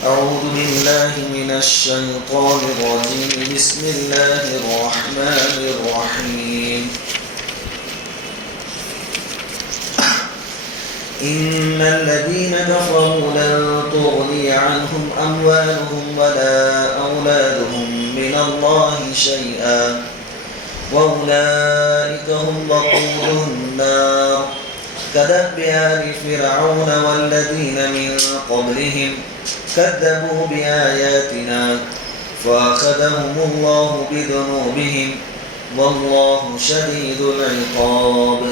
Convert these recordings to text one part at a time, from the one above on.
أعوذ بالله من الشيطان الرجيم بسم الله الرحمن الرحيم إن الذين كفروا لن تغني عنهم أموالهم ولا أولادهم من الله شيئا وأولئك هم وقود النار كدأب آل فرعون والذين من قبلهم كذبوا بآياتنا فأخذهم الله بذنوبهم والله شديد العقاب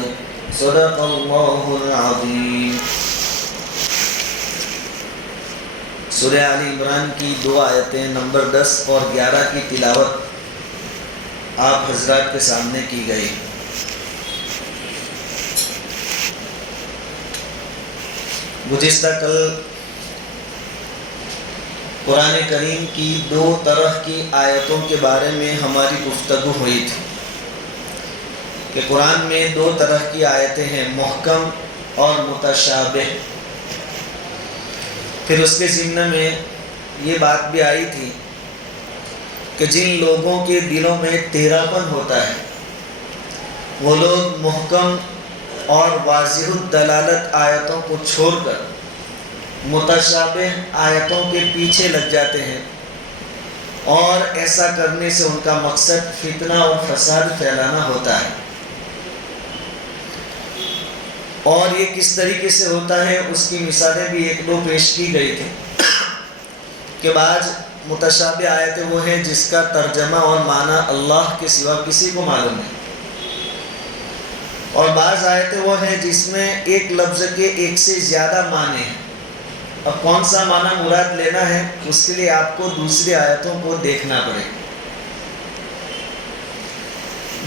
صدق الله العظیم۔ سورہ آل عمران کی 2 آیتیں نمبر 10 اور 11 کی تلاوت آپ حضرات کے سامنے کی گئی۔ گزشتہ کل قرآن کریم کی 2 طرح کی آیتوں کے بارے میں ہماری گفتگو ہوئی تھی کہ قرآن میں 2 طرح کی آیتیں ہیں، محکم اور متشابہ۔ پھر اس کے ضمن میں یہ بات بھی آئی تھی کہ جن لوگوں کے دلوں میں تیراپن ہوتا ہے وہ لوگ محکم اور واضح الدلالت آیتوں کو چھوڑ کر متشابہ آیتوں کے پیچھے لگ جاتے ہیں، اور ایسا کرنے سے ان کا مقصد فتنہ اور فساد پھیلانا ہوتا ہے۔ اور یہ کس طریقے سے ہوتا ہے اس کی مثالیں بھی 1-2 پیش کی گئی تھی کہ بعض متشابہ آیتیں وہ ہیں جس کا ترجمہ اور معنی اللہ کے سوا کسی کو معلوم نہیں، اور بعض آیتیں وہ ہیں جس میں ایک لفظ کے 1 سے زیادہ معنی ہیں۔ اب کون سا معنی مراد لینا ہے اس کے لیے آپ کو دوسری آیتوں کو دیکھنا پڑے گا۔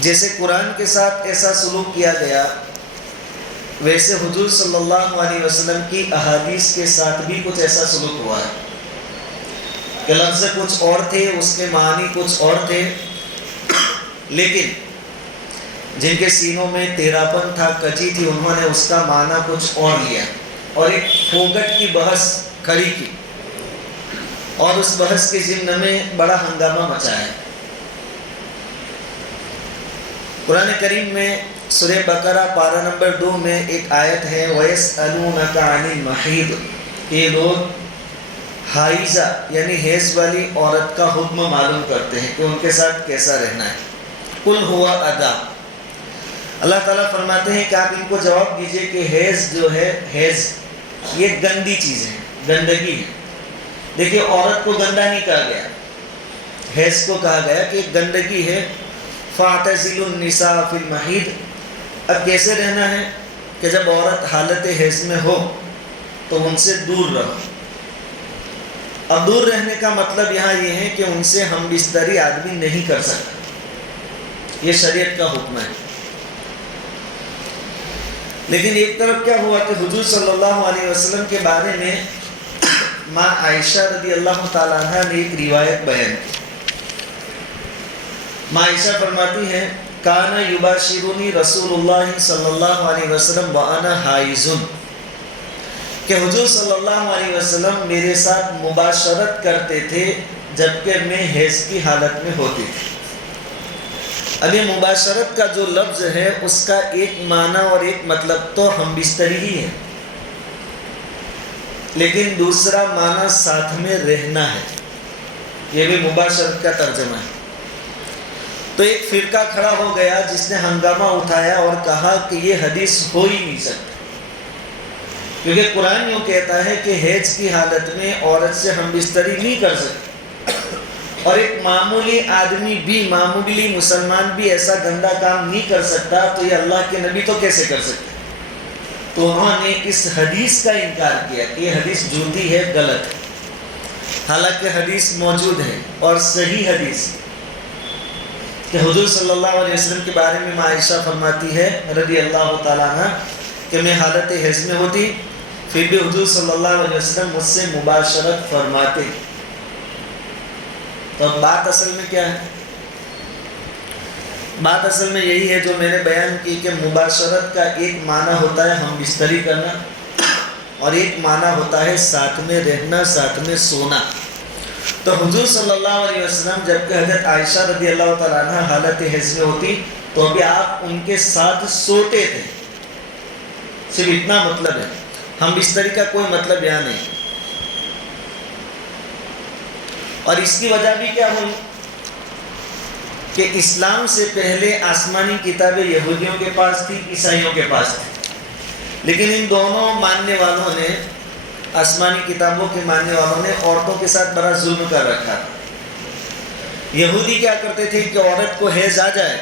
جیسے قرآن کے ساتھ ایسا سلوک کیا گیا، ویسے حضور صلی اللہ علیہ وسلم کی احادیث کے ساتھ بھی کچھ ایسا سلوک ہوا ہے کہ لفظ کچھ اور تھے، اس کے معنی کچھ اور تھے، لیکن جن کے سینوں میں تیراپن تھا، کجی تھی، انہوں نے اس کا معنی کچھ اور لیا اور ایک پھوگٹ کی بحث کھڑی کی، اور اس بحث کے ضمن میں بڑا ہنگامہ مچایا۔ قرآن کریم میں سورہ بقرہ پارہ نمبر 2 میں ایک آیت ہے وَيَسْأَلُونَكَ عَنِ الْمَحِيضِ، یہ لوگ حائضہ یعنی حیض والی عورت کا حکم معلوم کرتے ہیں کہ ان کے ساتھ کیسا رہنا ہے۔ قُلْ هُوَ أَذًى، اللہ تعالیٰ فرماتے ہیں کہ آپ ان کو جواب دیجئے کہ حیض جو ہے، حیض یہ گندی چیز ہے، گندگی ہے۔ دیکھیے عورت کو گندا نہیں کہا گیا، حیض کو کہا گیا کہ گندگی ہے۔ فَاعْتَزِلُوا النِّسَاءَ فِي الْمَحِيضِ، اب کیسے رہنا ہے کہ جب عورت حالت حیض میں ہو تو ان سے دور رہو۔ اب دور رہنے کا مطلب یہاں یہ ہے کہ ان سے ہم بستری آدمی نہیں کر سکتا، یہ شریعت کا حکم ہے۔ لیکن ایک طرف کیا ہوا کہ حضور صلی اللہ علیہ وسلم کے بارے میں ماں عائشہ رضی اللہ تعالیٰ عنہ نے ایک روایت بیان کی۔ ماں عائشہ فرماتی ہیں کانا یباشرونی رسول اللہ صلی اللہ علیہ وسلم وانا حائض، کہ حضور صلی اللہ علیہ وسلم میرے ساتھ مباشرت کرتے تھے جبکہ میں حیض کی حالت میں ہوتی تھی۔ اب یہ مباشرت کا جو لفظ ہے اس کا ایک معنی اور ایک مطلب تو ہم بستری ہی ہے، لیکن دوسرا معنی ساتھ میں رہنا ہے، یہ بھی مباشرت کا ترجمہ ہے۔ تو ایک فرقہ کھڑا ہو گیا جس نے ہنگامہ اٹھایا اور کہا کہ یہ حدیث ہو ہی نہیں سکتی، کیونکہ قرآن یوں کہتا ہے کہ حیض کی حالت میں عورت سے ہم بستری نہیں کر سکتے، اور ایک معمولی آدمی بھی، معمولی مسلمان بھی ایسا گندا کام نہیں کر سکتا، تو یہ اللہ کے نبی تو کیسے کر سکتے؟ تو انہوں نے اس حدیث کا انکار کیا کہ یہ حدیث جھوٹی ہے، غلط ہے، حالانکہ حدیث موجود ہے اور صحیح حدیث کہ حضور صلی اللہ علیہ وسلم کے بارے میں ماں عائشہ فرماتی ہے رضی اللہ تعالیٰ عنہ کہ میں حالت حیض میں ہوتی، پھر بھی حضور صلی اللہ علیہ وسلم مجھ سے مباشرت فرماتے۔ تو اب بات اصل میں کیا ہے؟ بات اصل میں یہی ہے جو میں نے بیان کی کہ مباشرت کا ایک معنی ہوتا ہے ہم بستری کرنا، اور ایک معنی ہوتا ہے ساتھ میں رہنا، ساتھ میں سونا۔ تو حضور صلی اللہ علیہ وسلم جبکہ حضرت عائشہ رضی اللہ تعالیٰ عنہ حالت حیض میں ہوتی تو بھی آپ ان کے ساتھ سوتے تھے۔ صرف اتنا مطلب ہے، ہم بستری کا کوئی مطلب یہاں نہیں۔ اور اس کی وجہ بھی کیا ہوئی کہ اسلام سے پہلے آسمانی کتابیں یہودیوں کے پاس تھی، عیسائیوں کے پاس تھی، لیکن ان دونوں ماننے والوں نے، آسمانی کتابوں کے ماننے والوں نے عورتوں کے ساتھ بڑا ظلم کر رکھا تھا۔ یہودی کیا کرتے تھے کہ عورت کو حیض آ جائے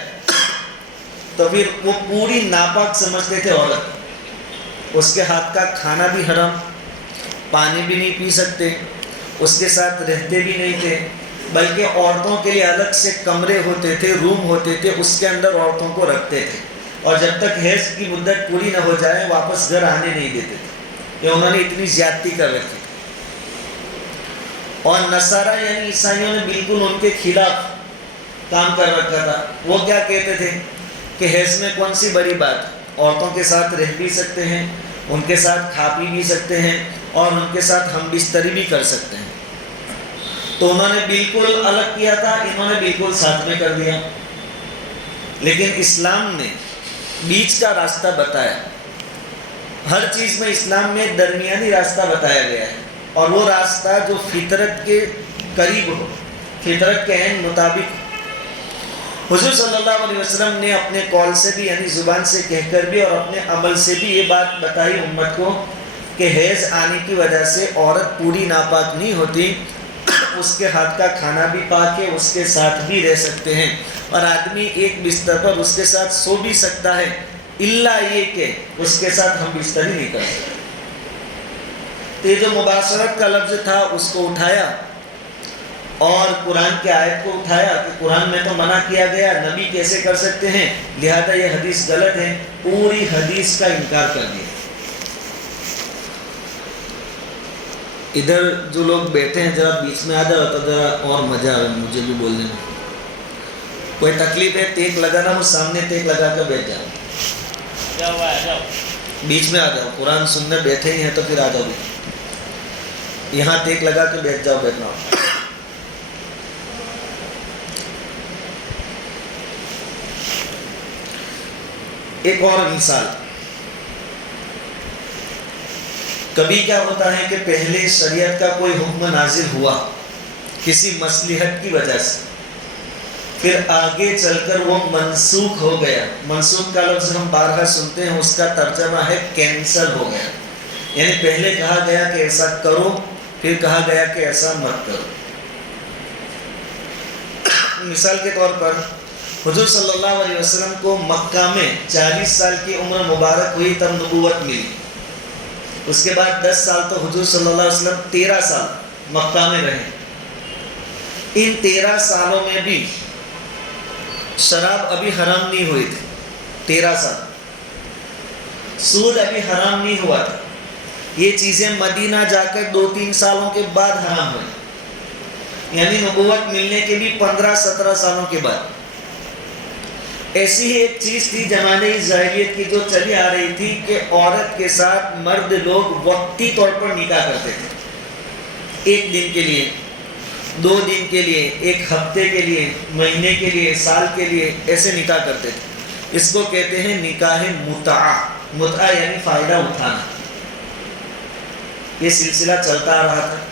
تو پھر وہ پوری ناپاک سمجھتے تھے عورت، اس کے ہاتھ کا کھانا بھی حرام، پانی بھی نہیں پی سکتے، اس کے ساتھ رہتے بھی نہیں تھے، بلکہ عورتوں کے لیے الگ سے کمرے ہوتے تھے، روم ہوتے تھے، اس کے اندر عورتوں کو رکھتے تھے، اور جب تک حیض کی مدت پوری نہ ہو جائے واپس گھر آنے نہیں دیتے تھے۔ یہ انہوں نے اتنی زیادتی کر رکھی تھی۔ اور نصارہ یعنی عیسائیوں نے بالکل ان کے خلاف کام کر رکھا تھا۔ وہ کیا کہتے تھے کہ حیض میں کون سی بڑی بات، عورتوں کے ساتھ رہ بھی سکتے ہیں، ان کے ساتھ کھا پی بھی سکتے ہیں، اور ان کے ساتھ ہم بستری بھی کر سکتے ہیں۔ تو انہوں نے بالکل الگ کیا تھا، انہوں نے بالکل ساتھ میں کر دیا۔ لیکن اسلام نے بیچ کا راستہ بتایا۔ ہر چیز میں اسلام میں درمیانی راستہ بتایا گیا ہے، اور وہ راستہ جو فطرت کے قریب ہو، فطرت کے عین مطابق۔ حضور صلی اللہ علیہ وسلم نے اپنے قول سے بھی یعنی زبان سے کہہ کر بھی اور اپنے عمل سے بھی یہ بات بتائی امت کو کہ حیض آنے کی وجہ سے عورت پوری ناپاک نہیں ہوتی، اس کے ہاتھ کا کھانا بھی پاک ہے، اس کے ساتھ بھی رہ سکتے ہیں، اور آدمی ایک بستر پر اس کے ساتھ سو بھی سکتا ہے، الا یہ کہ اس کے ساتھ ہم بستری نہیں کر سکتے۔ تو یہ جو مباشرت کا لفظ تھا اس کو اٹھایا اور قرآن کی آیت کو اٹھایا کہ قرآن میں تو منع کیا گیا، نبی کیسے کر سکتے ہیں، لہذا یہ حدیث غلط ہے، پوری حدیث کا انکار کر دیا۔ ادھر جو لوگ بیٹھے ہیں ذرا بیچ میں آ جاؤ تو ذرا اور مزہ آئے مجھے بھی بولنے میں۔ کوئی تکلیف ہے ٹیک لگانا ہو، سامنے ٹیک لگا کر بیٹھ جاؤ، بیچ میں آ جاؤ، قرآن سننے بیٹھے ہی ہیں تو پھر آ جاؤ، یہاں ٹیک لگا کے بیٹھ جاؤ، بیٹھنا ہو۔ ایک اور مثال، کبھی کیا ہوتا ہے کہ پہلے شریعت کا کوئی حکم نازل ہوا کسی مصلحت کی وجہ سے، پھر آگے چل کر وہ منسوخ ہو گیا۔ منسوخ کا لفظ ہم بارہا سنتے ہیں، اس کا ترجمہ ہے کینسل ہو گیا، یعنی پہلے کہا گیا کہ ایسا کرو، پھر کہا گیا کہ ایسا مت کرو۔ مثال کے طور پر حضور صلی اللہ علیہ وسلم کو مکہ میں 40 سال کی عمر مبارک ہوئی تب نبوت ملی، اس کے بعد 10 سال تو حضور صلی اللہ علیہ وسلم 13 سال مکہ میں رہے۔ ان 13 سالوں میں بھی شراب ابھی حرام نہیں ہوئی تھی، 13 سال سود ابھی حرام نہیں ہوا تھا، یہ چیزیں مدینہ جا کر 2-3 سالوں کے بعد حرام ہوئی، یعنی نبوت ملنے کے بھی 15-17 سالوں کے بعد۔ ایسی ہی ایک چیز تھی زمانے جاہلیت کی جو چلی آ رہی تھی کہ عورت کے ساتھ مرد لوگ وقتی طور پر نکاح کرتے تھے، 1 دن کے لیے، 2 دن کے لیے، 1 ہفتے کے لیے، مہینے کے لیے، سال کے لیے، ایسے نکاح کرتے تھے۔ اس کو کہتے ہیں نکاح متعہ، متعہ یعنی فائدہ اٹھانا۔ یہ سلسلہ چلتا آ رہا تھا،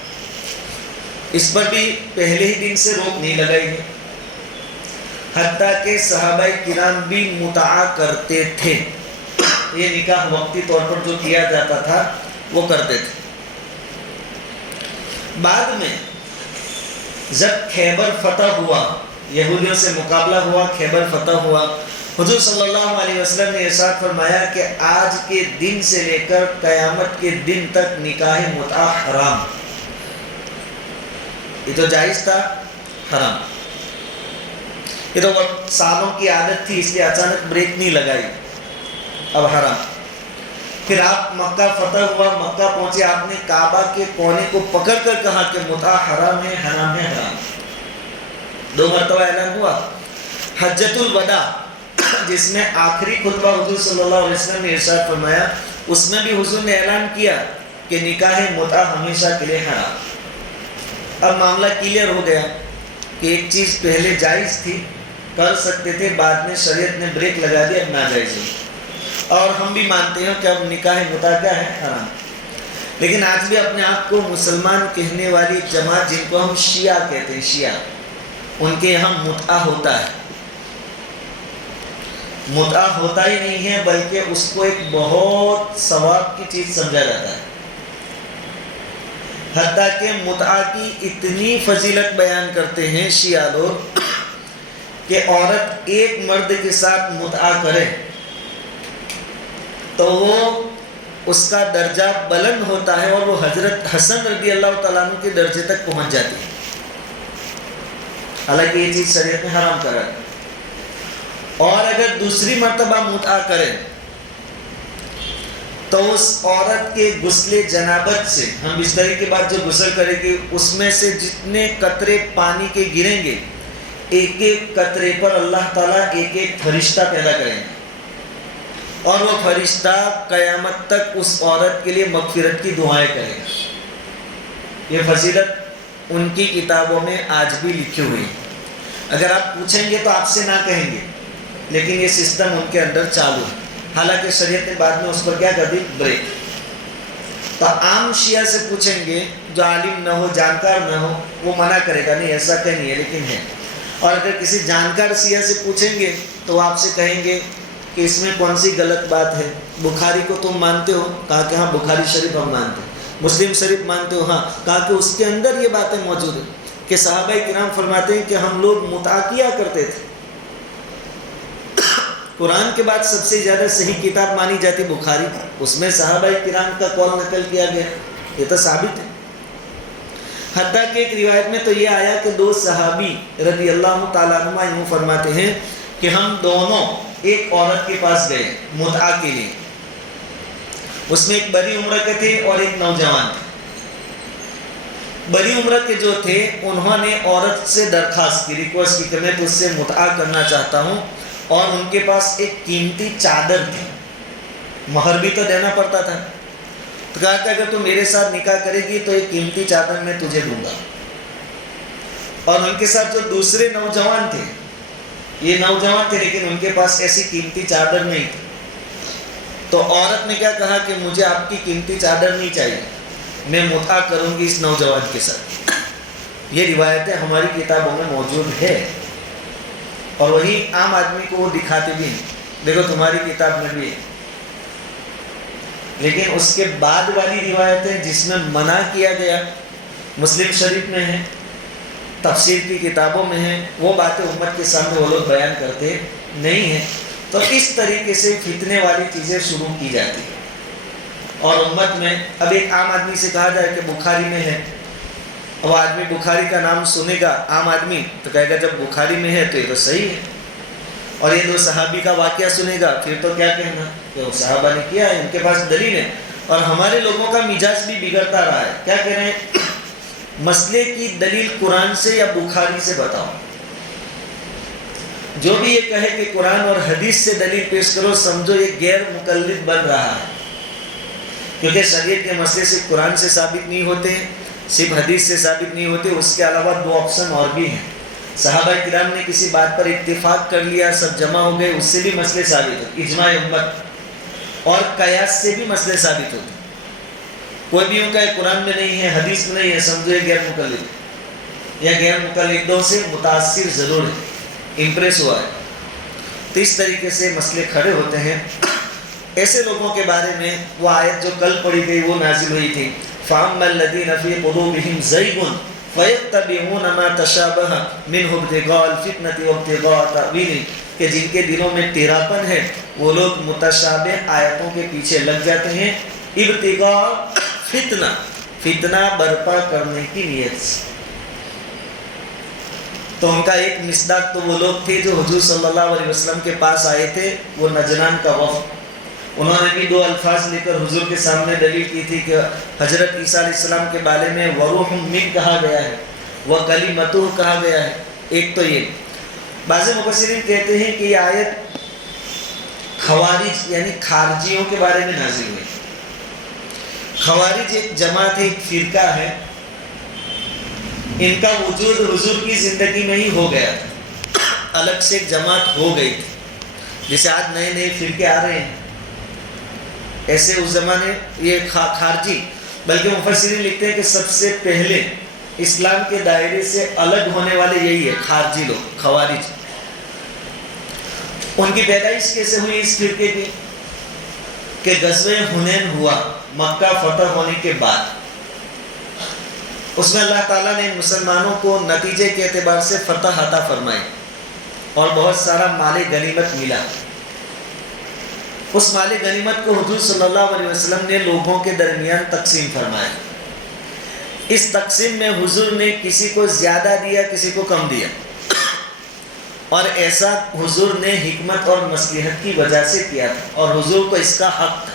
اس پر بھی پہلے ہی دن سے روک نہیں لگائی گئی، حتیٰ کہ صحابہ کرام بھی متعہ کرتے تھے، یہ نکاح وقتی طور پر جو کیا جاتا تھا وہ کرتے تھے۔ بعد میں جب خیبر فتح ہوا، یہودیوں سے مقابلہ ہوا، خیبر فتح ہوا، حضور صلی اللہ علیہ وسلم نے ارشاد فرمایا کہ آج کے دن سے لے کر قیامت کے دن تک نکاح متعہ حرام۔ یہ تو جائز تھا، حرام۔ یہ تو سالوں کی عادت تھی، اس لیے اچانک بریک نہیں لگائی، اب حرام۔ پھر آپ مکہ فتح ہوا، مکہ پہنچے، آپ نے کعبہ کے کونے کو پکڑ کر کہا کہ متعہ حرام ہے، حرام ہے، حرام۔ 2 مرتبہ اعلان ہوا۔ حجۃ الوداع جس میں آخری خطبہ حضور صلی اللہ علیہ وسلم نے ارشاد فرمایا، اس میں بھی حضور نے اعلان کیا کہ نکاح متع ہمیشہ کے لیے حرام۔ اب معاملہ کلیئر ہو گیا کہ ایک چیز پہلے جائز تھی، کر سکتے تھے، بعد میں شریعت نے بریک لگا دیا، اب ناجائز ہے، اور ہم بھی مانتے ہیں کہ اب نکاح متع کیا ہے؟ حرام۔ لیکن آج بھی اپنے آپ کو مسلمان کہنے والی ایک جماعت جن کو ہم شیعہ کہتے ہیں، شیعہ، ان کے یہاں متع ہوتا ہے۔ متع ہوتا ہی نہیں ہے بلکہ اس کو ایک بہت ثواب کی چیز سمجھا جاتا ہے، حتیٰ کہ متع کی اتنی فضیلت بیان کرتے ہیں شیعہ لوگ کہ عورت ایک مرد کے ساتھ متع کرے تو وہ اس کا درجہ بلند ہوتا ہے، اور وہ حضرت حسن رضی اللہ تعالیٰ عنہ کے درجے تک پہنچ جاتی ہے، حالانکہ یہ چیز شریعت نے حرام کرا ہے۔ اور اگر دوسری مرتبہ متع کرے تو اس عورت کے غسل جنابت سے، ہم بستری کے بعد جو غسل کرے گی اس میں سے جتنے قطرے پانی کے گریں گے، ایک ایک قطرے پر اللہ تعالیٰ ایک ایک فرشتہ پیدا کریں گے، اور وہ فرشتہ قیامت تک اس عورت کے لیے مغفرت کی دعائیں کرے گا۔ یہ فضیلت ان کی کتابوں میں آج بھی لکھی ہوئی ہے، اگر آپ پوچھیں گے تو آپ سے نہ کہیں گے، لیکن یہ سسٹم ان کے اندر چالو ہے، حالانکہ شریعت نے بعد میں اس پر کیا کر دی؟ بریک۔ تو عام شیعہ سے پوچھیں گے جو عالم نہ ہو، جانکار نہ ہو، وہ منع کرے گا نہیں ایسا کہیں نہیں ہے، لیکن ہے۔ اور اگر کسی جانکار شیعہ سے پوچھیں گے تو وہ آپ سے کہیں گے کہ اس میں کون سی غلط بات ہے؟ بخاری کو تم مانتے ہو؟ کہا کہ ہاں بخاری شریف ہم مانتے ہیں۔ مسلم شریف مانتے ہو؟ ہاں۔ کہا کہ اس کے اندر یہ باتیں موجود ہیں کہ صحابہ کرام فرماتے ہیں کہ ہم لوگ متع کیا کرتے تھے۔ قرآن کے بعد سب سے زیادہ صحیح کتاب مانی جاتی بخاری، اس میں صحابہ کرام کا قول نقل کیا گیا، یہ تو ثابت ہے۔ حتیٰ کہ ایک روایت میں تو یہ آیا کہ دو صحابی رضی اللہ تعالیٰ عنہ یوں فرماتے ہیں کہ ہم دونوں ایک عورت کے پاس گئے متع کے لیے، اس میں ایک بڑی عمر کے تھے اور ایک نوجوان تھے۔ بڑی عمر کے جو تھے انہوں نے عورت سے درخواست کی، ریکویسٹ کی کہ میں تجھ سے متع کرنا چاہتا ہوں، اور ان کے پاس ایک قیمتی چادر تھی، مہر بھی تو دینا پڑتا تھا، تو کہا کہ اگر تو میرے ساتھ نکاح کرے گی تو ایک قیمتی چادر میں تجھے دوں گا۔ اور ان کے ساتھ جو دوسرے نوجوان تھے، یہ نوجوان تھے لیکن ان کے پاس ایسی قیمتی چادر نہیں تھی، تو عورت نے کیا کہا کہ مجھے آپ کی قیمتی چادر نہیں چاہیے، میں متع کروں گی اس نوجوان کے ساتھ۔ یہ روایتیں ہماری کتابوں میں موجود ہے، اور وہی عام آدمی کو وہ دکھاتے بھی ہیں، دیکھو تمہاری کتاب میں بھی ہے۔ لیکن اس کے بعد والی روایتیں جس میں منع کیا گیا، مسلم شریف میں ہے، تفسیر کی کتابوں میں ہیں، وہ باتیں امت کے سامنے وہ لوگ بیان کرتے نہیں ہیں۔ تو اس طریقے سے فتنے والی چیزیں شروع کی جاتی ہیں، اور امت میں اب ایک عام آدمی سے کہا جائے کہ بخاری میں ہے، اب آدمی بخاری کا نام سنے گا عام آدمی تو کہے گا جب بخاری میں ہے تو یہ تو صحیح ہے، اور یہ دو صحابی کا واقعہ سنے گا پھر تو کیا کہنا کہ وہ صحابہ نے کیا ہے، ان کے پاس دلیل ہے۔ اور ہمارے لوگوں کا مزاج بھی بگڑتا رہا ہے، کیا کہہ رہے ہیں؟ مسئلے کی دلیل قرآن سے یا بخاری سے بتاؤ۔ جو بھی یہ کہے کہ قرآن اور حدیث سے دلیل پیش کرو، سمجھو یہ غیر مقلد بن رہا ہے، کیونکہ شریعت کے مسئلے صرف قرآن سے ثابت نہیں ہوتے، صرف حدیث سے ثابت نہیں ہوتے، اس کے علاوہ دو آپشن اور بھی ہیں۔ صحابہ کرام نے کسی بات پر اتفاق کر لیا، سب جمع ہو گئے، اس سے بھی مسئلے ثابت ہوتے، اجماع امت، اور قیاس سے بھی مسئلے ثابت ہوتے۔ کوئی بھی یوں کہے قرآن میں نہیں ہے، حدیث میں نہیں ہے، سمجھو یہ غیر مقلد ہے، یا غیر مقلدوں سے متاثر ضرور ہے، امپریس ہوا ہے۔ تو اس طریقے سے مسئلے کھڑے ہوتے ہیں۔ ایسے لوگوں کے بارے میں وہ آیت جو کل پڑھی گئی وہ نازل ہوئی تھی، فَأَمَّا الَّذِينَ فِي قُلُوبِهِمْ زَيْغٌ فَيَتَّبِعُونَ مَا تَشَابَهَ مِنْهُ ابْتِغَاءَ الْفِتْنَةِ وَابْتِغَاءَ تَأْوِيلِهِ، کہ جن کے دلوں میں ٹیڑھاپن ہے وہ لوگ متشابہ آیتوں کے پیچھے لگ جاتے ہیں، ابتغاء فتنہ، فتنہ برپا کرنے کی نیت سے۔ تو ان کا ایک مصداق تو وہ لوگ تھے جو حضور صلی اللہ علیہ وسلم کے پاس آئے تھے، وہ نجران کا وفد، انہوں نے بھی دو الفاظ لے کر حضور کے سامنے دلیل کی تھی کہ حضرت عیسیٰ علیہ السلام کے بارے میں وروح من کہا گیا ہے، وکلمتہ کہا گیا ہے۔ ایک تو یہ، بعض مفسرین کہتے ہیں کہ یہ آیت خوارج یعنی خارجیوں کے بارے میں نازل ہوئی۔ خوارج ایک جماعت ہے، ایک فرقہ ہے، ان کا وجود حضور کی زندگی میں ہی ہو گیا تھا، الگ سے ایک جماعت ہو گئی تھی، جیسے آج نئے نئے فرقے آ رہے ہیں، ایسے اس زمانے یہ خارجی، بلکہ مفسرین لکھتے ہیں کہ سب سے پہلے اسلام کے دائرے سے الگ ہونے والے یہی ہے، خارجی لوگ، خوارج۔ ان کی پیدائش کیسے ہوئی اس فرقے کی؟ کہ غزوہ حنین ہوا مکہ فتح ہونے کے بعد، اس میں اللہ تعالیٰ نے مسلمانوں کو نتیجے کے اعتبار سے فتح عطا فرمائی اور بہت سارا مال غنیمت ملا۔ اس مال غنیمت کو حضور صلی اللہ علیہ وسلم نے لوگوں کے درمیان تقسیم فرمایا۔ اس تقسیم میں حضور نے کسی کو زیادہ دیا، کسی کو کم دیا، اور ایسا حضور نے حکمت اور مصلحت کی وجہ سے کیا تھا، اور حضور کو اس کا حق تھا۔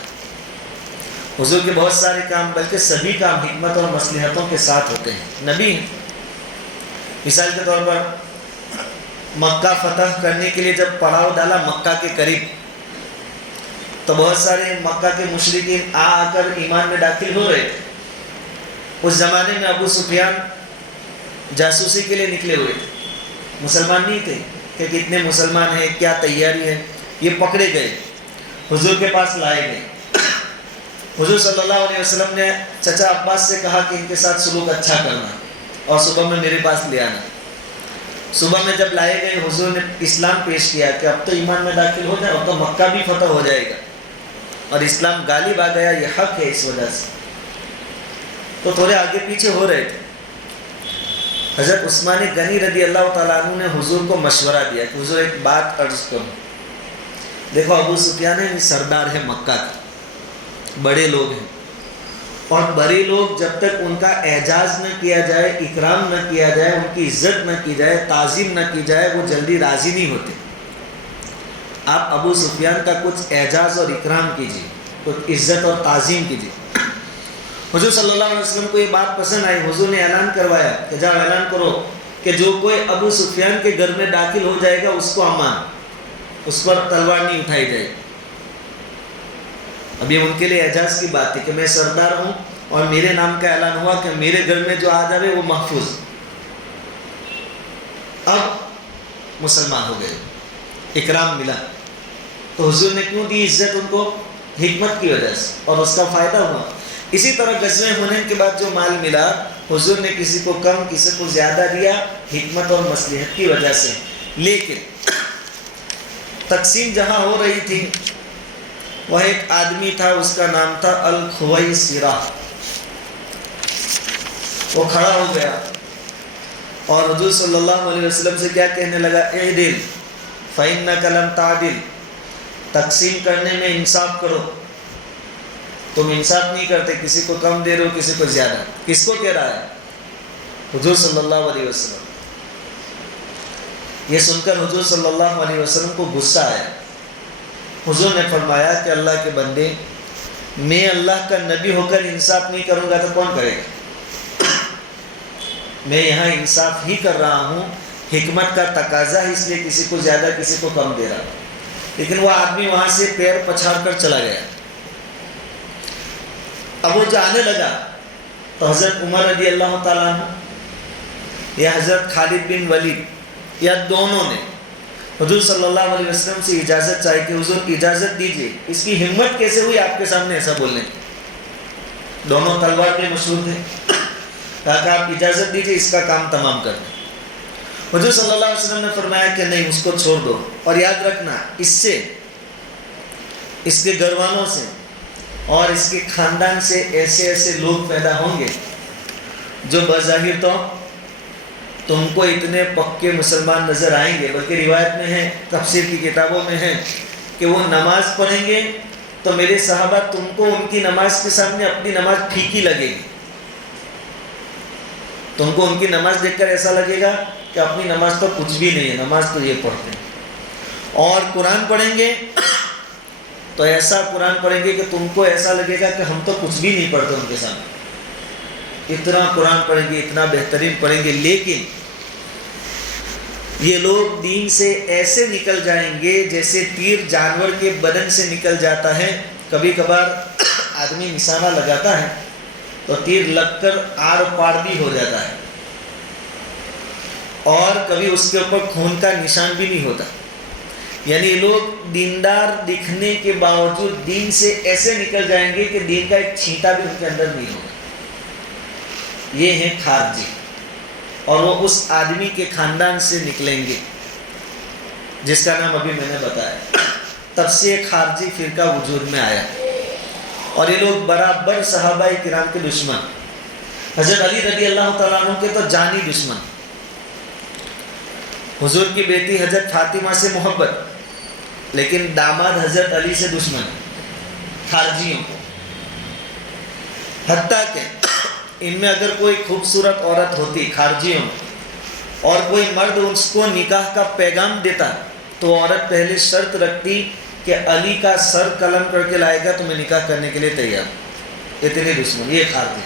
حضور کے بہت سارے کام، بلکہ سبھی کام حکمت اور مصلحتوں کے ساتھ ہوتے ہیں، نبی ہیں۔ مثال کے طور پر مکہ فتح کرنے کے لیے جب پڑاؤ ڈالا مکہ کے قریب، تو بہت سارے مکہ کے مشرکین آ کر ایمان میں داخل ہو رہے تھے۔ اس زمانے میں ابو سفیان جاسوسی کے لیے نکلے ہوئے تھے، مسلمان نہیں تھے کہ کتنے مسلمان ہیں، کیا تیاری ہے، یہ پکڑے گئے، حضور کے پاس لائے گئے۔ حضور صلی اللہ علیہ وسلم نے چچا عباس سے کہا کہ ان کے ساتھ سلوک اچھا کرنا اور صبح میں میرے پاس لے آنا۔ صبح میں جب لائے گئے حضور نے اسلام پیش کیا کہ اب تو ایمان میں داخل ہو جائے، اب تو مکہ بھی فتح ہو جائے گا اور اسلام غالب آ گیا، یہ حق ہے اس وجہ سے۔ تو تھوڑے آگے پیچھے ہو رہے تھے۔ حضرت عثمان غنی رضی اللہ تعالیٰ عنہ نے حضور کو مشورہ دیا کہ حضور ایک بات عرض کروں، دیکھو ابو سفیان ہے، سردار ہے مکہ کے، بڑے لوگ ہیں، اور بڑے لوگ جب تک ان کا اعزاز نہ کیا جائے، اکرام نہ کیا جائے، ان کی عزت نہ کی جائے، تعظیم نہ کی جائے، وہ جلدی راضی نہیں ہوتے۔ آپ ابو سفیان کا کچھ اعزاز اور اکرام کیجیے، کچھ عزت اور تعظیم کیجیے۔ حضور صلی اللہ علیہ وسلم کو یہ بات پسند آئی، حضور نے اعلان کروایا کہ جاؤ اعلان کرو کہ جو کوئی ابو سفیان کے گھر میں داخل ہو جائے گا اس کو امان، اس پر تلوار نہیں اٹھائی جائے گی۔ اب یہ ان کے لیے اعزاز کی بات ہے کہ میں سردار ہوں اور میرے نام کا اعلان ہوا کہ میرے گھر میں جو آ جائے وہ محفوظ۔ اب مسلمان ہو گئے، اکرام ملا، تو حضور نے کیوں دی عزت ان کو؟ حکمت کی وجہ سے، اور اس کا فائدہ ہوا۔ اسی طرح غزوہ حنین کے بعد جو مال ملا، حضور نے کسی کو کم کسی کو زیادہ دیا، حکمت اور مصلحت کی وجہ سے۔ لیکن تقسیم جہاں ہو رہی تھی وہ ایک آدمی تھا، اس کا نام تھا الخویصرہ۔ وہ کھڑا ہو گیا اور حضور صلی اللہ علیہ وسلم سے کیا کہنے لگا؟ اعدل فإنک لم تعدل، تقسیم کرنے میں انصاف کرو، تم انصاف نہیں کرتے، کسی کو کم دے رہے ہو کسی کو زیادہ۔ کس کو کہہ رہا ہے؟ حضور صلی اللہ علیہ وسلم۔ یہ سن کر حضور صلی اللہ علیہ وسلم کو غصہ آیا۔ حضور نے فرمایا کہ اللہ کے بندے، میں اللہ کا نبی ہو کر انصاف نہیں کروں گا تو کون کرے گا؟ میں یہاں انصاف ہی کر رہا ہوں، حکمت کا تقاضا ہے، اس لیے کسی کو زیادہ کسی کو کم دے رہا ہوں۔ لیکن وہ آدمی وہاں سے پیر پچھاڑ کر چلا گیا۔ اب وہ جانے لگا تو حضرت عمر رضی اللہ تعالیٰ عنہ یا حضرت خالد بن ولید یا دونوں نے حضور صلی اللہ علیہ وسلم سے اجازت چاہی کہ حضور اجازت دیجیے۔ اس کی ہمت کیسے ہوئی آپ کے سامنے ایسا بولنے کی؟ دونوں تلوار کے مشہور تھے، کہا کہ آپ اجازت دیجیے، اس کا کام تمام کر دیں۔ حضور صلی اللہ علیہ وسلم نے فرمایا کہ نہیں، اس کو چھوڑ دو، اور یاد رکھنا اس سے، اس کے گھر والوں سے اور اس کے خاندان سے ایسے ایسے لوگ پیدا ہوں گے جو بظاہر تو تم کو اتنے پکے مسلمان نظر آئیں گے، بلکہ روایت میں ہے، تفسیر کی کتابوں میں ہے کہ وہ نماز پڑھیں گے تو میرے صحابہ تم کو ان کی نماز کے سامنے اپنی نماز پھیکی لگے گی۔ تم کو ان کی نماز دیکھ کر ایسا لگے گا کہ اپنی نماز تو کچھ بھی نہیں ہے، نماز تو یہ پڑھتے ہیں۔ اور قرآن پڑھیں گے تو ایسا قرآن پڑھیں گے کہ تم کو ایسا لگے گا کہ ہم تو کچھ بھی نہیں پڑھتے ان کے سامنے، اتنا قرآن پڑھیں گے، اتنا بہترین پڑھیں گے۔ لیکن یہ لوگ دین سے ایسے نکل جائیں گے جیسے تیر جانور کے بدن سے نکل جاتا ہے۔ کبھی کبھار آدمی نشانہ لگاتا ہے تو تیر لگ کر آر پار بھی ہو جاتا ہے، اور کبھی اس کے اوپر خون کا نشان بھی نہیں ہوتا. یعنی یہ لوگ دیندار دکھنے کے باوجود دین سے ایسے نکل جائیں گے کہ دین کا ایک چھینٹا بھی ان کے اندر نہیں ہوگا. یہ ہیں خارجی، اور وہ اس آدمی کے خاندان سے نکلیں گے جس کا نام ابھی میں نے بتایا. تب سے ایک خارجی فرقہ وجود میں آیا، اور یہ لوگ برابر صحابہ کرام کے دشمن، حضرت علی رضی اللہ تعالیٰ عنہ کے تو جانی دشمن، حضور کی بیٹی حضرت فاطمہ سے محبت لیکن داماد حضرت علی سے دشمن، خارجیوں کو. حتیٰ کہ ان میں اگر کوئی خوبصورت عورت ہوتی خارجیوں میں، اور کوئی مرد اس کو نکاح کا پیغام دیتا، تو عورت پہلے شرط رکھتی کہ علی کا سر قلم کر کے لائے گا تو میں نکاح کرنے کے لیے تیار. اتنے دشمن یہ خارجی.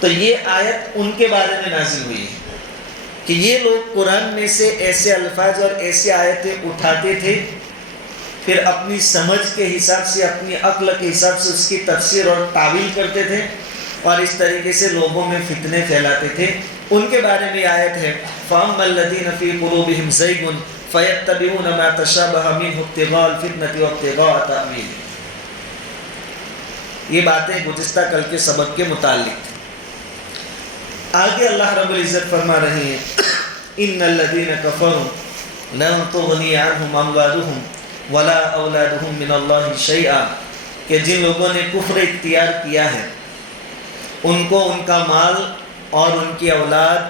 تو یہ آیت ان کے بارے میں نازل ہوئی ہے کہ یہ لوگ قرآن میں سے ایسے الفاظ اور ایسے آیتیں اٹھاتے تھے، پھر اپنی سمجھ کے حساب سے، اپنی عقل کے حساب سے اس کی تفسیر اور تعویل کرتے تھے، اور اس طریقے سے لوگوں میں فتنے پھیلاتے تھے. ان کے بارے میں آیت ہے فَأَمَّا الَّذِينَ فِي قُلُوبِهِمْ زَيْغٌ فَيَتَّبِعُونَ مَا تَشَابَهَ مِنْهُ ابْتِغَاءَ الْفِتْنَةِ وَابْتِغَاءَ تَأْوِيلِهِ. یہ باتیں گزشتہ کل کے سبق کے متعلق تھیں. آگے اللہ رب العزت فرما رہے ہیں إِنَّ الَّذِينَ كَفَرُوا لَن تُغْنِيَ عَنْهُمْ أَمْوَالُهُمْ وَلَا أَوْلَادُهُمْ مِنَ اللَّهِ شَيْئًا، کہ جن لوگوں نے کفر اختیار کیا ہے ان کو ان کا مال اور ان کی اولاد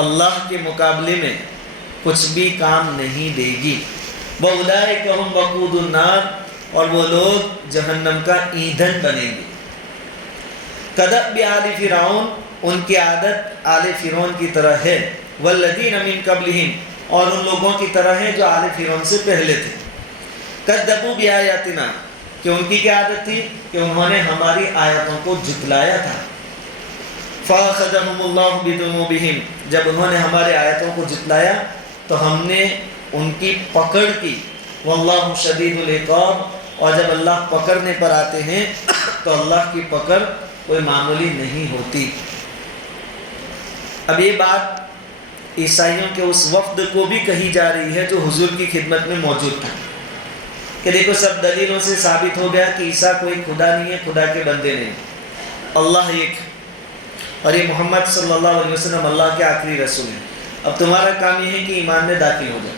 اللہ کے مقابلے میں کچھ بھی کام نہیں دے گی. وَأُولَٰئِكَ هُمْ وَقُودُ النَّارِ، اور وہ لوگ جہنم کا ایندھن بنیں گے. كَدَأْبِ آلِ فِرْعَوْنَ، ان کی عادت آل فرعون کی طرح ہے. وَالَّذِينَ مِن قَبْلِهِمْ، اور ان لوگوں کی طرح ہے جو آل فرعون سے پہلے تھے. كَذَّبُوا بِآيَاتِنَا، کہ ان کی کیا عادت تھی کہ انہوں نے ہماری آیتوں کو جھٹلایا تھا. فَأَخَذَهُمُ اللَّهُ بِذُنُوبِهِمْ، جب انہوں نے ہمارے آیتوں کو جھٹلایا تو ہم نے ان کی پکڑ کی. وَاللَّهُ شَدِيدُ الْعِقَابِ، اور جب اللہ پکڑنے پر آتے ہیں تو اللہ کی پکڑ کوئی معمولی نہیں ہوتی. اب یہ بات عیسائیوں کے اس وفد کو بھی کہی جا رہی ہے جو حضور کی خدمت میں موجود تھا، کہ دیکھو سب دلیلوں سے ثابت ہو گیا کہ عیسیٰ کوئی خدا نہیں ہے، خدا کے بندے نہیں، اللہ ایک ہے، اور یہ محمد صلی اللہ علیہ وسلم اللہ کے آخری رسول ہیں. اب تمہارا کام یہ ہے کہ ایمان میں داخل ہو جائے.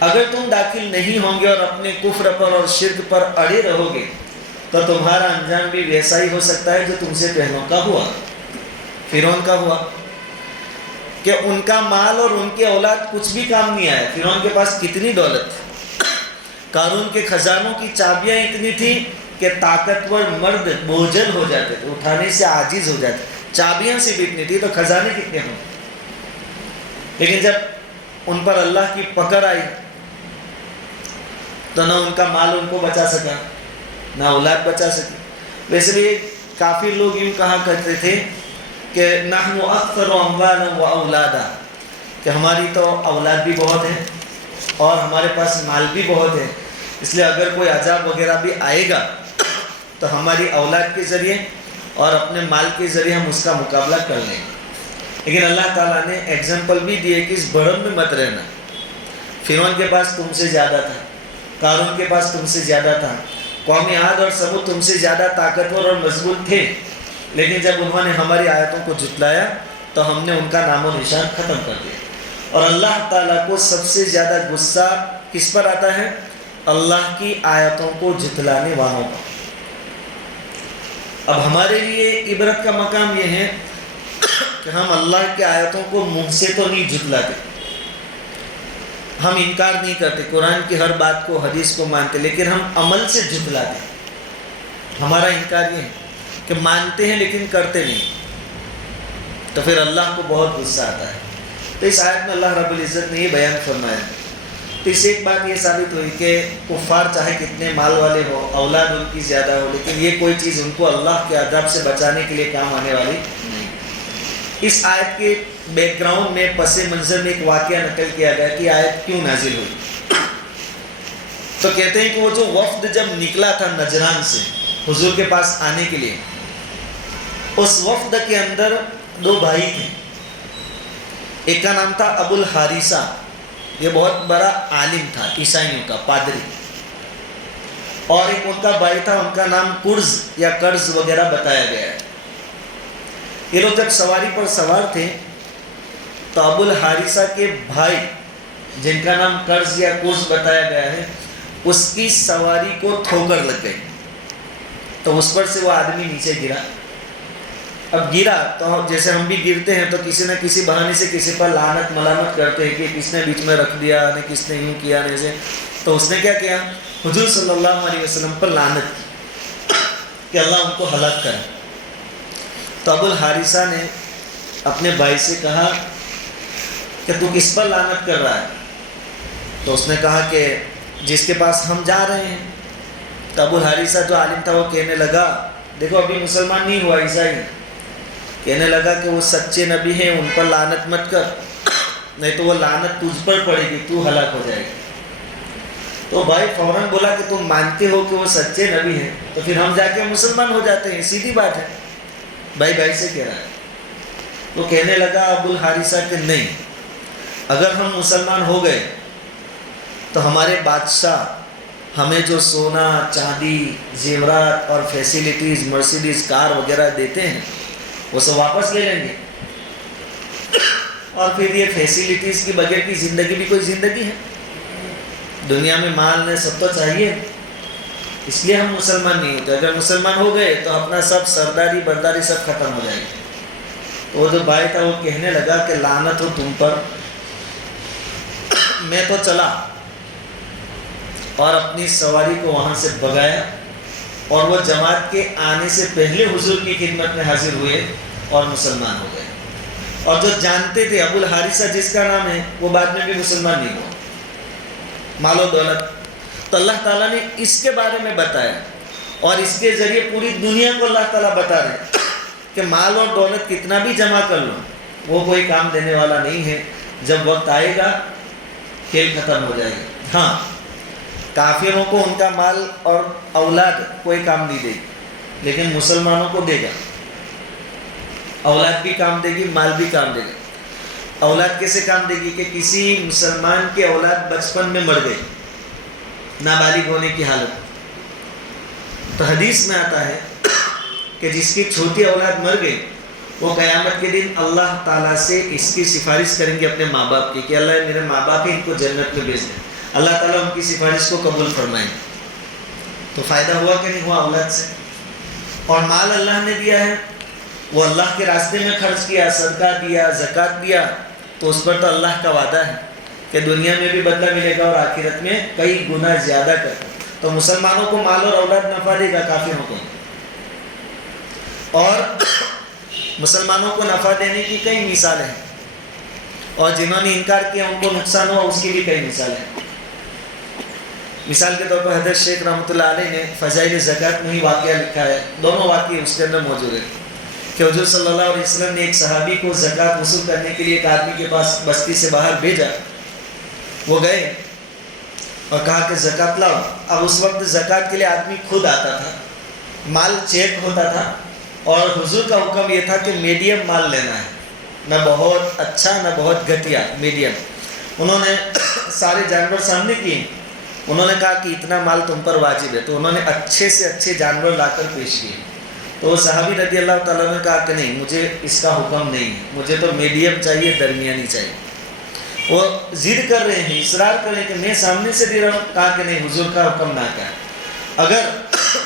اگر تم داخل نہیں ہوں گے اور اپنے کفر پر اور شرک پر اڑے رہو گے تو تمہارا انجام بھی ویسا ہی ہو سکتا ہے جو تم سے پہلوں کا ہوا، فرعون کا ہوا، کہ ان کا مال اور ان کی اولاد کچھ بھی کام نہیں آیا. فرعون کے پاس کتنی دولت تھی، قارون کے خزانوں کی چابیاں اتنی تھی کہ طاقتور مرد بوجھل ہو جاتے تھے، اٹھانے سے عاجز ہو جاتے. چابیاں صرف اتنی تھی تو خزانے کتنے ہوں. لیکن جب ان پر اللہ کی پکڑ آئی تو نہ ان کا مال ان کو بچا سکا، نہ اولاد بچا سکی. ویسے بھی کافی لوگ یوں کہا کرتے تھے کہ نحن اکثر اموالا و اولادا، کہ ہماری تو اولاد بھی بہت ہے اور ہمارے پاس مال بھی بہت ہے، اس لیے اگر کوئی عذاب وغیرہ بھی آئے گا تو ہماری اولاد کے ذریعے اور اپنے مال کے ذریعے ہم اس کا مقابلہ کر لیں گے. لیکن اللہ تعالیٰ نے ایگزامپل بھی دی ہے کہ اس بھرم میں مت رہنا. فرعون کے پاس تم سے زیادہ تھا، قارون کے پاس تم سے زیادہ تھا، قوم عاد اور ثمود تم سے زیادہ طاقتور اور مضبوط تھے، لیکن جب انہوں نے ہماری آیتوں کو جھٹلایا تو ہم نے ان کا نام و نشان ختم کر دیا. اور اللہ تعالیٰ کو سب سے زیادہ غصہ کس پر آتا ہے؟ اللہ کی آیتوں کو جھٹلانے والوں پر. اب ہمارے لیے عبرت کا مقام یہ ہے کہ ہم اللہ کی آیتوں کو منہ سے تو نہیں جھٹلاتے، ہم انکار نہیں کرتے، قرآن کی ہر بات کو، حدیث کو مانتے، لیکن ہم عمل سے جھٹلاتے. ہمارا انکار یہ ہے کہ مانتے ہیں لیکن کرتے نہیں، تو پھر اللہ کو بہت غصہ آتا ہے. تو اس آیت میں اللہ رب العزت نے یہ بیان فرمایا. تو اس سے ایک بات یہ ثابت ہوئی کہ کفار چاہے کتنے مال والے ہو، اولاد ان کی زیادہ ہو، لیکن یہ کوئی چیز ان کو اللہ کے عذاب سے بچانے کے لیے کام آنے والی نہیں. اس آیت کے بیک گراؤنڈ میں پس منظر میں ایک واقعہ نقل کیا گیا کہ آیت کیوں نازل ہوئی. تو کہتے ہیں کہ وہ جو وفد جب نکلا تھا نجران سے حضور کے پاس آنے کے لیے، اس وفد کے اندر 2 بھائی تھے. ایک کا نام تھا ابو الحارثہ، یہ بہت بڑا عالم تھا عیسائیوں کا، پادری. اور ایک ان کا بھائی تھا، ان کا نام کرز یا قرض وغیرہ بتایا گیا ہے. یہ لوگ جب سواری پر سوار تھے تو ابو الحارثہ کے بھائی جن کا نام قرض یا کرز بتایا گیا ہے، اس کی سواری کو ٹھوکر لگ گئی تو اس پر سے وہ آدمی نیچے گرا. اب گرا تو جیسے ہم بھی گرتے ہیں تو کسی نہ کسی بہانے سے کسی پر لعنت ملامت کرتے ہیں کہ کس نے بیچ میں رکھ دیا، نے کس نے یوں کیا، نے سے. تو اس نے کیا کیا؟ حضور صلی اللہ علیہ وسلم پر لعنت کی کہ اللہ ان کو ہلاک کرے. تو ابو الحارثہ نے اپنے بھائی سے کہا کہ تو کس پر لعنت کر رہا ہے؟ تو اس نے کہا کہ جس کے پاس ہم جا رہے ہیں. تو ابو الحارثہ جو عالم تھا وہ کہنے لگا، دیکھو ابھی مسلمان نہیں ہوا، عیسائی. کہنے لگا کہ وہ سچے نبی ہیں، ان پر لعنت مت کر، نہیں تو وہ لعنت تجھ پر پڑے گی، تو ہلاک ہو جائے گی. تو بھائی فوراً بولا کہ تم مانتے ہو کہ وہ سچے نبی ہیں تو پھر ہم جا کے مسلمان ہو جاتے ہیں، سیدھی بات ہے. بھائی سے کہہ رہا ہے. وہ کہنے لگا ابو الحارثہ کہ نہیں، اگر ہم مسلمان ہو گئے تو ہمارے بادشاہ ہمیں جو سونا چاندی زیورات اور فیسیلیٹیز مرسیڈیز کار وغیرہ دیتے ہیں وہ سب واپس لے لیں گے. اور پھر یہ فیسیلیٹیز کی بغیر کی زندگی بھی کوئی زندگی ہے؟ دنیا میں مال نے سب تو چاہیے، اس لیے ہم مسلمان نہیں ہوتے. اگر مسلمان ہو گئے تو اپنا سب سرداری برداری سب ختم ہو جائے گی. تو وہ جو بھائی تھا وہ کہنے لگا کہ لعنت ہو تم پر. میں تو چلا اور اپنی سواری کو وہاں سے بھگایا اور وہ جماعت کے آنے سے پہلے حضور کی خدمت میں حاضر ہوئے اور مسلمان ہو گئے. اور جو جانتے تھے ابو الحارثہ جس کا نام ہے، وہ بعد میں بھی مسلمان نہیں ہوا. مال و دولت تو اللہ تعالیٰ نے اس کے بارے میں بتایا اور اس کے ذریعے پوری دنیا کو اللہ تعالیٰ بتا رہے ہیں کہ مال اور دولت کتنا بھی جمع کر لو وہ کوئی کام دینے والا نہیں ہے. جب وقت آئے گا کھیل ختم ہو جائے گا. ہاں، کافروں کو ان کا مال اور اولاد کوئی کام نہیں دے گی، لیکن مسلمانوں کو دے گا. اولاد بھی کام دے گی، مال بھی کام دے گا. اولاد کیسے کام دے گی کہ کسی مسلمان کی اولاد بچپن میں مر گئی نابالغ ہونے کی حالت، تو حدیث میں آتا ہے کہ جس کی چھوٹی اولاد مر گئی وہ قیامت کے دن اللہ تعالیٰ سے اس کی سفارش کریں گے اپنے ماں باپ کی کہ اللہ میرے ماں باپ ہیں، ان کو جنت میں بھیج دیں. اللہ تعالیٰ ان کی سفارش کو قبول فرمائیں. تو فائدہ ہوا کہ نہیں ہوا اولاد سے؟ اور مال اللہ نے دیا ہے وہ اللہ کے راستے میں خرچ کیا، صدقہ دیا، زکوٰۃ دیا، تو اس پر تو اللہ کا وعدہ ہے کہ دنیا میں بھی بدلہ ملے گا اور آخرت میں کئی گنا زیادہ کر. تو مسلمانوں کو مال اور اولاد نفع دے گا، کافروں کو. اور مسلمانوں کو نفع دینے کی کئی مثالیں ہیں اور جنہوں نے انکار کیا ان کو نقصان ہوا اس کی بھی کئی مثالیں ہیں. مثال کے طور پر حضرت شیخ رحمۃ اللہ علیہ نے فضائل زکوٰۃ میں ہی واقعہ لکھا ہے، دونوں واقعے اس کے اندر موجود ہیں کہ حضور صلی اللہ علیہ وسلم نے ایک صحابی کو زکوٰۃ وصول کرنے کے لیے ایک آدمی کے پاس بستی سے باہر بھیجا. وہ گئے اور کہا کہ زکوٰۃ لاؤ. اب اس وقت زکوٰۃ کے لیے آدمی خود آتا تھا، مال چیک ہوتا تھا اور حضور کا حکم یہ تھا کہ میڈیم مال لینا ہے، نہ بہت اچھا نہ بہت گھٹیا، میڈیم. انہوں نے سارے جانور سامنے کیے، انہوں نے کہا کہ اتنا مال تم پر واجب ہے، تو انہوں نے اچھے سے اچھے جانور لا کر پیش کیے. تو وہ صحابی رضی اللہ تعالیٰ نے کہا کہ نہیں، مجھے اس کا حکم نہیں ہے، مجھے تو میڈیم چاہیے، درمیانی چاہیے. وہ ضد کر رہے ہیں، اصرار کر رہے ہیں کہ میں سامنے سے دے رہا ہوں. کہا کہ نہیں، حضور کا حکم نہ کیا، اگر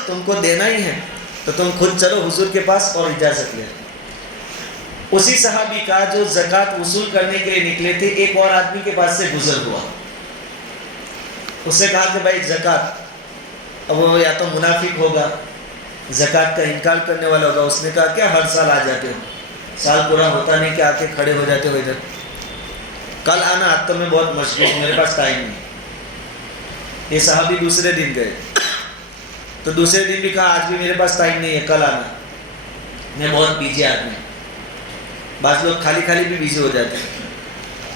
تم کو دینا ہی ہے تو تم خود چلو حضور کے پاس اور اجازت لے. اسی صحابی کا جو زکوٰۃ وصول کرنے کے لیے نکلے تھے ایک اور آدمی کے پاس سے گزر ہوا. اس سے کہا کہ بھائی زکوٰۃ، اب وہ یا تو منافق ہوگا، زکوٰۃ کا انکار کرنے والا ہوگا. اس نے کہا کیا ہر سال آ جاتے ہو، سال پورا ہوتا نہیں کہ آ کے کھڑے ہو جاتے ہو ادھر؟ کل آنا، آج تو میں بہت مشغول ہوں، میرے پاس ٹائم نہیں. یہ صحابی دوسرے دن گئے تو دوسرے دن بھی کہا آج بھی میرے پاس ٹائم نہیں ہے، کل آنا، میں بہت بیجی آدمی. بعض لوگ خالی خالی بھی بیجی ہو جاتے ہیں.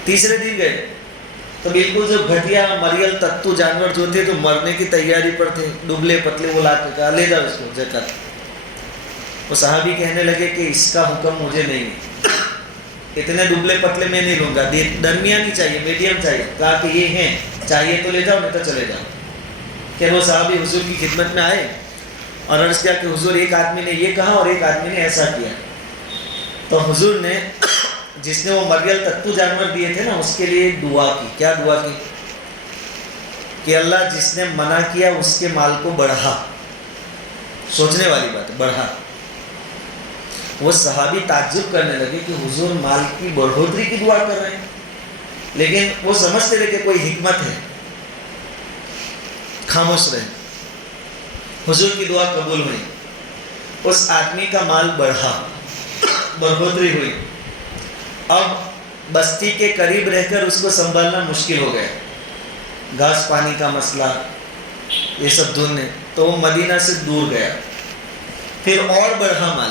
تیسرے دن گئے تو بالکل جو گھٹیا مریل تتو جانور جو تھے تو مرنے کی تیاری پر تھے، دبلے پتلے، وہ لا کے کہا لے جاؤ اس کو زکوٰۃ. وہ صحابی کہنے لگے کہ اس کا حکم مجھے نہیں ہے، اتنے دبلے پتلے میں نہیں لوں گا، درمیانی چاہیے، میڈیم چاہیے. کہا کہ یہ ہیں، چاہیے تو لے جاؤ نہیں تو چلے جاؤ. کہ وہ صحابی حضور کی خدمت میں آئے اور عرض کیا کہ حضور ایک آدمی نے یہ کہا اور ایک آدمی نے ایسا کیا. تو حضور نے جس نے وہ مریل تتو جانور دیے تھے نا اس کے لیے دعا کی. کیا دعا کی؟ کہ اللہ جس نے منع کیا اس کے مال کو بڑھا. سوچنے والی بات ہے، بڑھا. وہ صحابی تعجب کرنے لگے کہ حضور مال کی بڑھوتری کی دعا کر رہے ہیں، لیکن وہ سمجھتے تھے کہ کوئی حکمت ہے. خاموش رہے. حضور کی دعا قبول ہوئی، اس آدمی کا مال بڑھا، بڑھوتری ہوئی. اب بستی کے قریب رہ کر اس کو سنبھالنا مشکل ہو گیا، گھاس پانی کا مسئلہ یہ سب ڈھونڈنے. تو وہ مدینہ سے دور گیا، پھر اور بڑھا مال.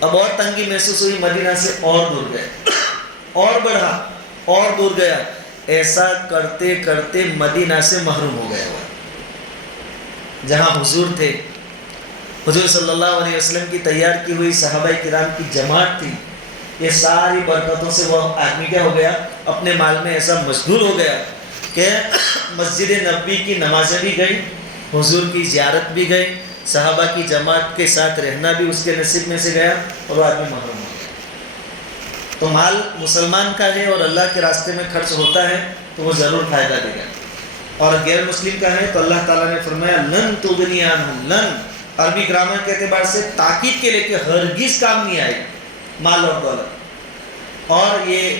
اب اور تنگی محسوس ہوئی، مدینہ سے اور دور گئے، اور بڑھا اور دور گیا. ایسا کرتے کرتے مدینہ سے محروم ہو گیا ہوا. جہاں حضور تھے، حضور صلی اللہ علیہ وسلم کی تیار کی ہوئی صحابہ کرام کی جماعت تھی، یہ ساری برکتوں سے وہ آدمی کیا ہو گیا؟ اپنے مال میں ایسا مشغول ہو گیا کہ مسجد نبوی کی نمازیں بھی گئی، حضور کی زیارت بھی گئی، صحابہ کی جماعت کے ساتھ رہنا بھی اس کے نصیب میں سے گیا، اور وہ آدمی محروم ہو گیا. تو مال مسلمان کا ہے اور اللہ کے راستے میں خرچ ہوتا ہے تو وہ ضرور فائدہ دے گا. اور غیر مسلم کا ہے تو اللہ تعالیٰ نے فرمایا لن تغنی عنہ، لن عربی گرامر کے اعتبار سے تاکید کے لیے کہ ہرگز کام نہیں آئے مال اور دولت. اور یہ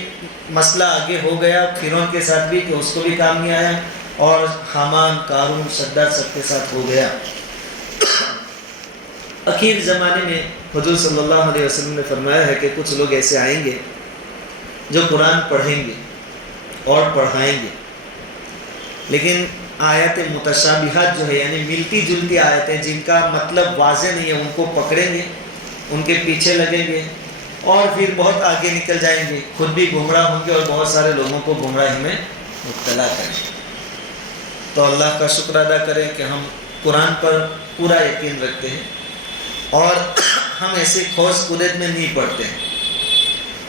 مسئلہ آگے ہو گیا فرعون کے ساتھ بھی کہ اس کو بھی کام نہیں آیا، اور حامان، قارون، شداد سب کے ساتھ ہو گیا. اخیر زمانے میں حضور صلی اللہ علیہ وسلم نے فرمایا ہے کہ کچھ لوگ ایسے آئیں گے جو قرآن پڑھیں گے اور پڑھائیں گے، لیکن آیات متشابہات جو ہے یعنی ملتی جلتی آیتیں جن کا مطلب واضح نہیں ہے ان کو پکڑیں گے، ان کے پیچھے لگیں گے اور پھر بہت آگے نکل جائیں گے، خود بھی گمراہ ہوں گے اور بہت سارے لوگوں کو گمراہی میں مبتلا کریں گے. تو اللہ کا شکر ادا کریں کہ ہم قرآن پر پورا یقین رکھتے ہیں اور ہم ایسے کھوج کود میں نہیں پڑھتے ہیں.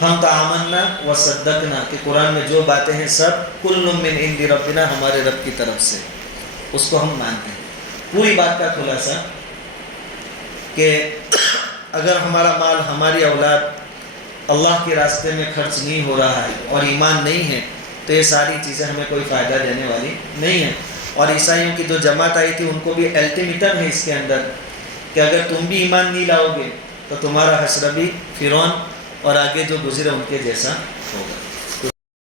ہم تو آمنا و صدقنا کہ قرآن میں جو باتیں ہیں سب کل من عند ربنا ہمارے رب کی طرف سے، اس کو ہم مانتے ہیں. پوری بات کا خلاصہ کہ اگر ہمارا مال، ہماری اولاد اللہ کے راستے میں خرچ نہیں ہو رہا ہے اور ایمان نہیں ہے تو یہ ساری چیزیں ہمیں کوئی فائدہ دینے والی نہیں ہیں. اور عیسائیوں کی جو جماعت آئی تھی ان کو بھی الٹیمیٹم ہے اس کے اندر کہ اگر تم بھی ایمان نہیں لاؤ گے تو تمہارا حشر بھی فرعون اور آگے جو گزرے ان کے جیسا ہوگا.